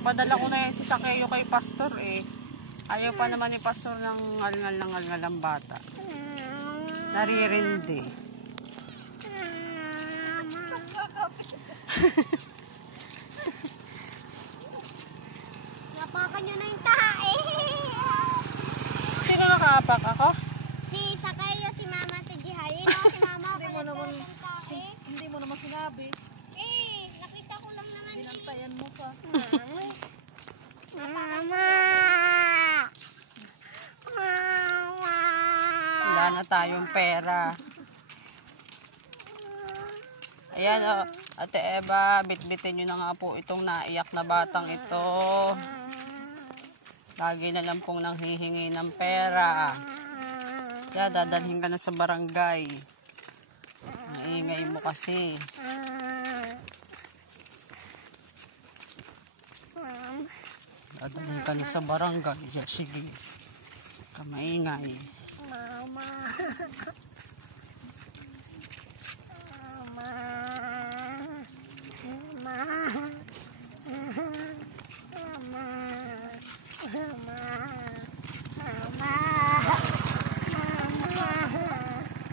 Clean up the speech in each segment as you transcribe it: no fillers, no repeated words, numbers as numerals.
Napadala ko na yung sasakyo kay Pastor eh. Ayaw pa naman ni Pastor ng ngal-ngal ang bata. Naririndi. Napakan nyo na yung tae. Sino nakapak ako? Si Sakayo, si Mama, si Jihay. Si Mama, Hindi mo naman sinabi. Nakita ko lang naman. Pinantayan mo pa. Mama! Wala na tayong pera. Ayan o, Ate Eva, bitbitin nyo na nga po itong naiyak na batang ito. Lagi na lang pong nanghihingi ng pera. Kaya dadalhin ka na sa barangay. Maingay mo kasi. Dadalhin ka na sa barangay. Yeah, sige. Kamaingay. Mama. Mama. Mama. Mama. Mama.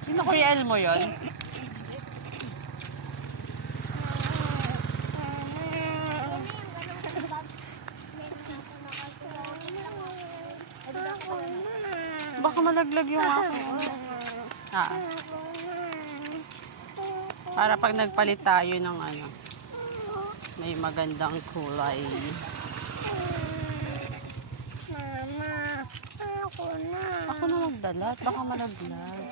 Sino Kuya Elmo yun? Baka malaglag yung ako. Para pag nagpalit tayo ng ano, may magandang kulay. Mama, ako na. Ako na magdala, baka malaglag.